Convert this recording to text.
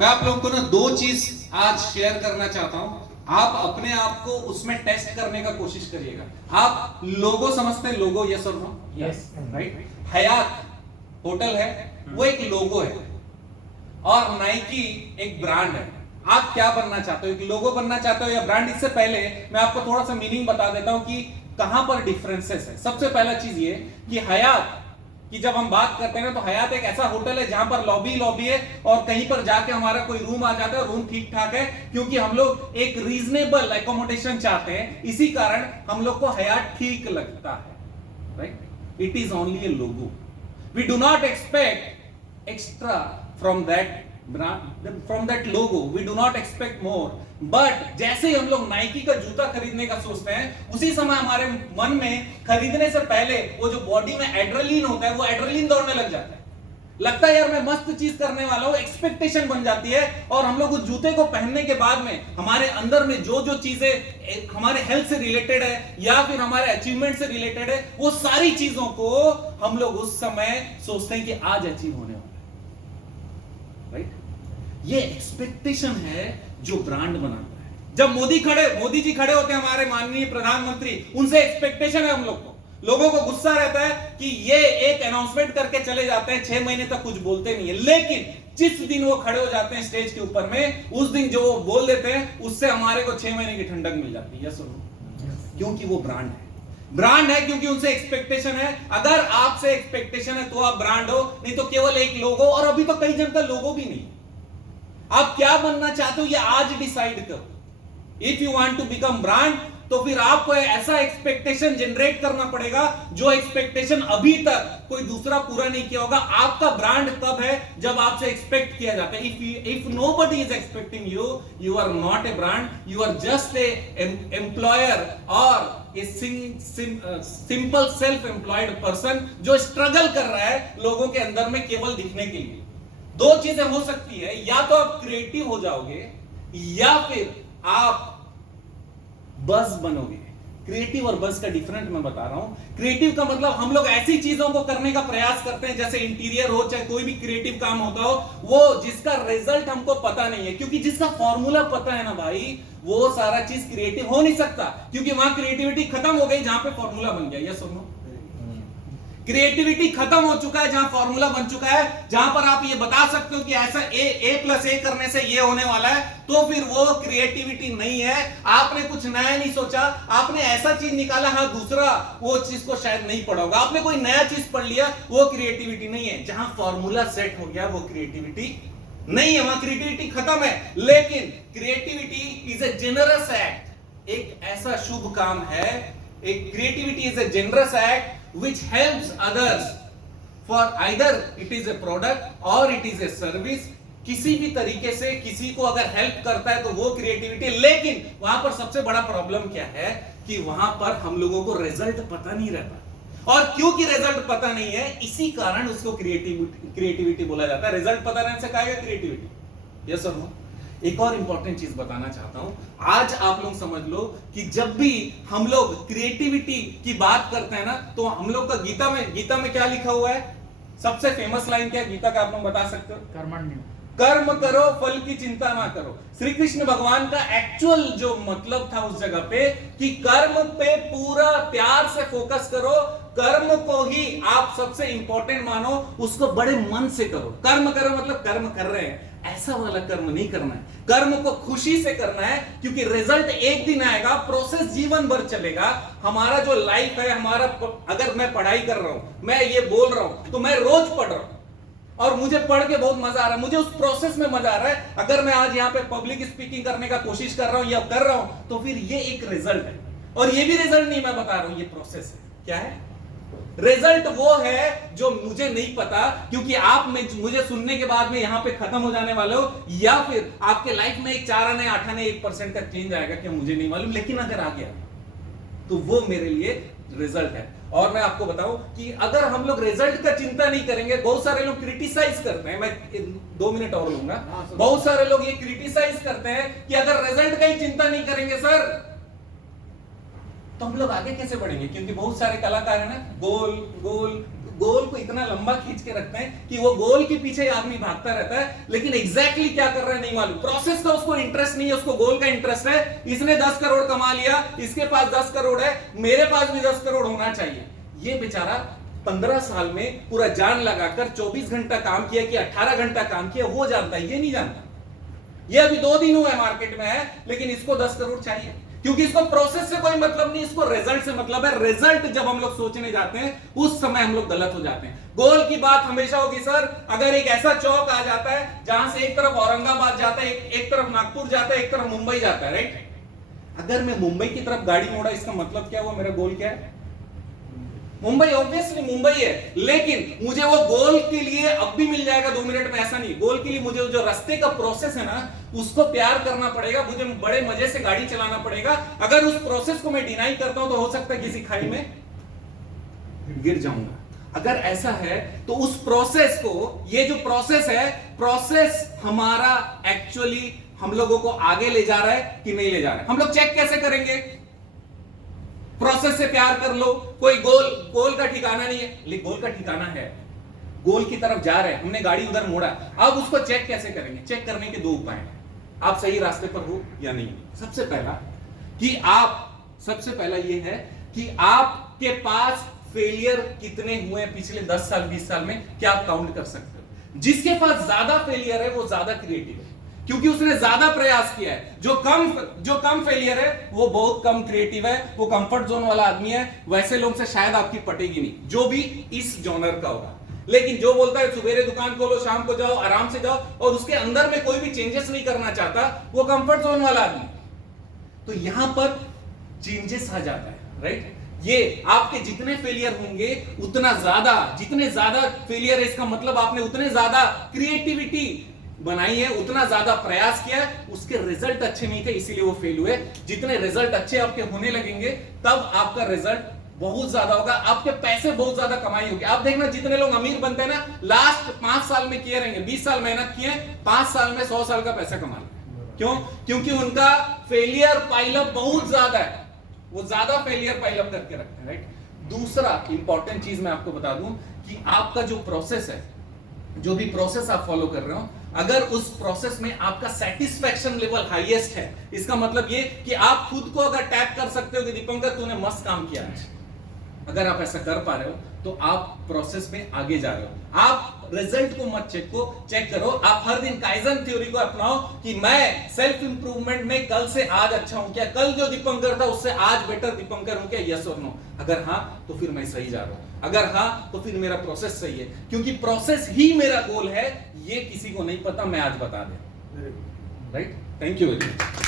मैं आप लोगों को ना दो चीज आज शेयर करना चाहता हूं। आप अपने आप को उसमें टेस्ट करने का कोशिश करिएगा। आप लोगो समझते हैं? लोगो, यस और no? Yes. Right. Hyatt hotel है, वो एक लोगो है, और नाइकी एक ब्रांड है। आप क्या बनना चाहते हो, एक लोगो बनना चाहते हो या ब्रांड? इससे पहले मैं आपको थोड़ा सा मीनिंग बता देता हूं कि कहां पर डिफरेंसेस है। सबसे पहला चीज ये कि हयात कि जब हम बात करते हैं ना, तो हयात एक ऐसा होटल है जहां पर लॉबी है और कहीं पर जाके हमारा कोई रूम आ जाता है, रूम ठीक ठाक है, क्योंकि हम लोग एक रीजनेबल एकोमोडेशन चाहते हैं, इसी कारण हम लोग को हयात ठीक लगता है। Right. It is only a logo. We do not expect extra from that brand, from that logo we do not expect more, but जैसे ही हम लोग नाइकी का जूता खरीदने का सोचते हैं, उसी समय हमारे मन में खरीदने से पहले वो जो बॉडी में एड्रेनलिन होता है, वो एड्रेनलिन दौड़ने लग जाता है। लगता है यार मैं मस्त चीज करने वाला हूं, एक्सपेक्टेशन बन जाती है, और हम लोग उस जूते को पहनने के बाद में हमारे अंदर में जो जो चीजें हमारे हेल्थ से रिलेटेड है या फिर हमारे अचीवमेंट से रिलेटेड है, वो सारी चीजों को हम लोग उस समय सोचते हैं कि आज अचीव होने वाला है। राइट। ये एक्सपेक्टेशन है जो ब्रांड बनाता है। जब मोदी जी खड़े होते हैं, हमारे माननीय प्रधानमंत्री, उनसे एक्सपेक्टेशन है हम लोग को। लोगों को गुस्सा रहता है कि ये एक अनाउंसमेंट करके चले जाते हैं, 6 महीने तक कुछ बोलते नहीं है, लेकिन जिस दिन वो खड़े हो जाते हैं स्टेज के ऊपर में, उस दिन जो वो बोल देते हैं, उससे हमारे को 6 महीने की ठंडक मिल जाती है। यस और नो? क्योंकि वो ब्रांड है। ब्रांड है क्योंकि उनसे एक्सपेक्टेशन है। अगर आपसे एक्सपेक्टेशन है तो आप ब्रांड हो, नहीं तो केवल एक लोगो, और अभी तो कई जन का लोगो भी नहीं। आप क्या बनना चाहते हो ये आज डिसाइड करो। If you want to become brand, तो फिर आपको ऐसा एक्सपेक्टेशन जनरेट करना पड़ेगा जो एक्सपेक्टेशन अभी तक कोई दूसरा पूरा नहीं किया होगा। आपका ब्रांड तब है जब आपसे एक्सपेक्ट किया जाता है। If nobody is expecting you, you are not a brand, you are just a employer और a simple self employed person जो स्ट्रगल कर रहा है लोगों के अंदर में केवल दिखने के लिए। दो चीजें हो सकती है, या तो आप क्रिएटिव हो जाओगे या फिर आप बस बनोगे। क्रिएटिव और बस का डिफरेंट मैं बता रहा हूं। क्रिएटिव का मतलब हम लोग ऐसी चीजों को करने का प्रयास करते हैं, जैसे इंटीरियर हो, चाहे कोई भी क्रिएटिव काम होता हो, वो जिसका रिजल्ट हमको पता नहीं है, क्योंकि जिसका फॉर्मूला पता है ना भाई, वो सारा चीज क्रिएटिव हो नहीं सकता, क्योंकि वहां क्रिएटिविटी खत्म हो गई जहां पे फॉर्मूला बन गया। यस और नो? क्रिएटिविटी खत्म हो चुका है जहां फॉर्मूला बन चुका है, जहां पर आप ये बता सकते हो कि ऐसा a+a करने से ये होने वाला है, तो फिर वो क्रिएटिविटी नहीं है। आपने कुछ नया नहीं सोचा, आपने ऐसा चीज निकाला, हाँ दूसरा वो चीज को शायद नहीं पढ़ा होगा, आपने कोई नया चीज पढ़ लिया, वो क्रिएटिविटी नहीं है। जहां फॉर्मूला सेट हो गया वो क्रिएटिविटी नहीं है, वहां क्रिएटिविटी खत्म है। लेकिन creativity is a generous act, एक ऐसा शुभ काम है। एक creativity is a generous act which helps others for either it is a product or it is a service। किसी भी तरीके से किसी को अगर हेल्प करता है तो वो क्रिएटिविटी। लेकिन वहां पर सबसे बड़ा प्रॉब्लम क्या है कि वहां पर हम लोगों को रिजल्ट पता नहीं रहता, और क्योंकि रिजल्ट पता नहीं है इसी कारण उसको क्रिएटिविटी बोला जाता है। रिजल्ट पता रहने से कहेगा क्रिएटिविटी। यस और नो? एक और इंपॉर्टेंट चीज बताना चाहता हूं। आज आप लोग समझ लो कि जब भी हम लोग क्रिएटिविटी की बात करते हैं ना, तो हम लोग का गीता में क्या लिखा हुआ है? सबसे फेमस लाइन क्या है गीता का, आप लोग बता सकते हो? कर्म करो फल की चिंता ना करो। श्री कृष्ण भगवान का एक्चुअल जो मतलब था उस जगह पे कि कर्म पे पूरा प्यार से फोकस करो, कर्म को ही आप सबसे इंपॉर्टेंट मानो, उसको बड़े मन से करो। कर्म करो मतलब कर्म कर रहे हैं, ऐसा वाला कर्म नहीं करना है, कर्म को खुशी से करना है, क्योंकि रिजल्ट एक दिन आएगा, प्रोसेस जीवन भर चलेगा। हमारा जो लाइफ है, हमारा अगर मैं पढ़ाई कर रहा हूं, मैं ये बोल रहा हूं, तो मैं रोज पढ़ रहा हूं और मुझे पढ़ के बहुत मजा आ रहा है, मुझे उस प्रोसेस में मजा आ रहा है। अगर मैं आज यहाँ पे पब्लिक स्पीकिंग करने का कोशिश कर रहा हूं या कर रहा हूं, तो फिर ये एक रिजल्ट है। और ये भी रिजल्ट नहीं मैं बता रहा हूं, ये प्रोसेस है। क्या है रिजल्ट? वो है जो मुझे नहीं पता, क्योंकि आप मुझे सुनने के बाद में यहां पे खत्म हो जाने वाले हो, या फिर आपके लाइफ में एक 4 आने 8 आने 1% का चेंज आएगा, क्या मुझे नहीं मालूम, लेकिन अगर आ गया तो वो मेरे लिए रिजल्ट है। और मैं आपको बताऊं कि अगर हम लोग रिजल्ट का चिंता नहीं करेंगे, बहुत सारे लोग क्रिटिसाइज करते हैं, मैं 2 मिनट और लूंगा, बहुत सारे लोग ये क्रिटिसाइज करते हैं कि अगर रिजल्ट का ही चिंता नहीं करेंगे सर तो हम लोग आगे कैसे बढ़ेंगे? क्योंकि बहुत सारे कलाकार है ना, गोल गोल गोल को इतना लंबा खींच के रखते हैं कि वो गोल के पीछे आदमी भागता रहता है, लेकिन एग्जैक्टली क्या कर रहा है नहीं मालूम। प्रोसेस का उसको इंटरेस्ट नहीं है, उसको गोल का इंटरेस्ट है। इसने 10 करोड़ कमा लिया, इसके पास 10 करोड़ है, मेरे पास भी 10 करोड़ होना चाहिए। ये बेचारा 15 साल में पूरा जान लगाकर 24 घंटा काम किया कि 18 घंटा काम किया, वो जानता है, ये नहीं जानता। ये अभी 2 दिन हुआ है मार्केट में है, लेकिन इसको 10 करोड़ चाहिए, क्योंकि इसको प्रोसेस से कोई मतलब नहीं, इसको रिजल्ट से मतलब है। रिजल्ट जब हम लोग सोचने जाते हैं उस समय हम लोग गलत हो जाते हैं। गोल की बात हमेशा होगी सर, अगर एक ऐसा चौक आ जाता है जहां से एक तरफ औरंगाबाद जाता है, एक तरफ नागपुर जाता है, एक तरफ मुंबई जाता है, राइट। अगर मैं मुंबई की तरफ गाड़ी मोड़ा, इसका मतलब क्या हुआ? मेरा गोल क्या है? मुंबई। ऑब्वियसली मुंबई है, लेकिन मुझे वो गोल के लिए अब भी मिल जाएगा 2 मिनट में, ऐसा नहीं। गोल के लिए मुझे जो रास्ते का प्रोसेस है ना, उसको प्यार करना पड़ेगा, मुझे बड़े मजे से गाड़ी चलाना पड़ेगा। अगर उस प्रोसेस को मैं डिनाई करता हूं तो हो सकता है किसी खाई में गिर जाऊंगा। अगर ऐसा है तो उस प्रोसेस को, ये जो प्रोसेस है, प्रोसेस हमारा एक्चुअली हम लोगों को आगे ले जा रहा है कि नहीं ले जा रहा है। हम लोग चेक कैसे करेंगे? प्रोसेस से प्यार कर लो। कोई गोल का ठिकाना नहीं है, लेकिन गोल का ठिकाना है, गोल की तरफ जा रहे हैं, हमने गाड़ी उधर मोड़ा, अब उसको चेक कैसे करेंगे? चेक करने के 2 उपाय हैं, आप सही रास्ते पर हो या नहीं। सबसे पहला ये है कि आपके पास फेलियर कितने हुए पिछले 10 साल 20 साल में, क्या आप काउंट कर सकते हो? जिसके पास ज्यादा फेलियर है वो ज्यादा क्रिएटिव है, क्योंकि उसने ज्यादा प्रयास किया है। जो कम फेलियर है वो बहुत कम क्रिएटिव है, वो कंफर्ट जोन वाला आदमी है। वैसे लोग से शायद आपकी पटेगी नहीं, जो भी इस जॉनर का होगा। लेकिन जो बोलता है सुबेरे दुकान खोलो, शाम को जाओ, आराम से जाओ, और उसके अंदर में कोई भी चेंजेस नहीं करना चाहता, वो कंफर्ट जोन वाला आदमी। तो यहां पर चेंजेस आ जाता है, राइट। ये आपके जितने फेलियर होंगे उतना ज्यादा, जितने ज्यादा फेलियर है इसका मतलब आपने उतने ज्यादा क्रिएटिविटी बनाई है, उतना ज्यादा प्रयास किया है, उसके रिजल्ट अच्छे नहीं थे इसीलिए वो फेल हुए। जितने रिजल्ट अच्छे आपके होने लगेंगे तब आपका रिजल्ट बहुत ज्यादा होगा, आपके पैसे बहुत ज्यादा कमाई होगी। आप देखना जितने लोग अमीर बनते हैं ना, लास्ट 5 साल में किए रहेंगे, 20 साल मेहनत किए, 5 साल में 100 साल का पैसा कमा लिया। क्यों? क्योंकि उनका फेलियर पाइलअप बहुत ज्यादा है, वो ज्यादा फेलियर पाइलअप करके रखते हैं, राइट। दूसरा इंपॉर्टेंट चीज मैं आपको बता दूं कि आपका जो प्रोसेस है, जो भी प्रोसेस आप फॉलो कर रहे हो, अगर उस प्रोसेस में आपका सेटिस्फैक्शन लेवल हाईएस्ट है, इसका मतलब ये कि आप खुद को अगर टैप कर सकते हो कि दीपंकर तूने मस्त काम किया है, अगर आप ऐसा कर पा रहे हो तो आप प्रोसेस में आगे जा रहे हो। आप रिजल्ट को मत चेक करो, आप हर दिन काइजन थ्योरी को अपनाओ कि मैं सेल्फ इंप्रूवमेंट में कल से आज अच्छा हूं क्या, कल जो दीपंकर था उससे आज बेटर दीपंकर हूं क्या, यस और नो। अगर हाँ तो फिर मैं सही जा रहा हूं, अगर हाँ तो फिर मेरा प्रोसेस सही है, क्योंकि प्रोसेस ही मेरा गोल है। ये किसी को नहीं पता, मैं आज बता दे, right. Thank you very much.